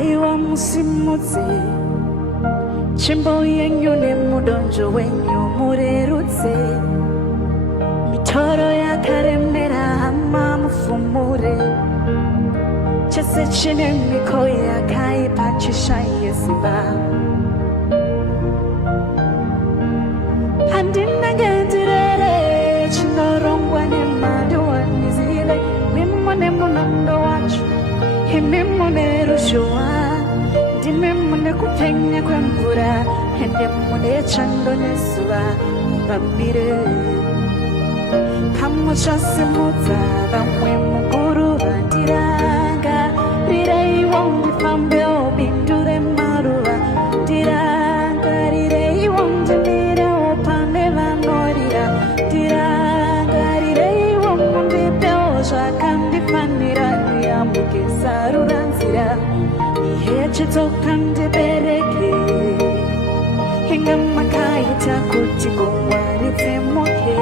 aiwa musimuze chimbo yenyu nemudonjo wenyu murerutse mitoro yakaremera hama mufumure chese chine miko yakaipacisha yeziba handinangendirere chinorongwa nemadowanizile mimo nemunondo wacho imimo nerushowa ndimimo nekupenya kwemvura endimo nechando nezuva mubambire pamwe chasimudza vamwe mukuru vandiranga rireiwo ndifambewo bindu remaruva ndiranga rireiwo ndimirewo pane vanorira ndiranga rireiwo mundipewo zvakandifanira ndiyambuke zarura nzira ihechidzoka ndibereke inga makaita kuti gungwa ritsemuke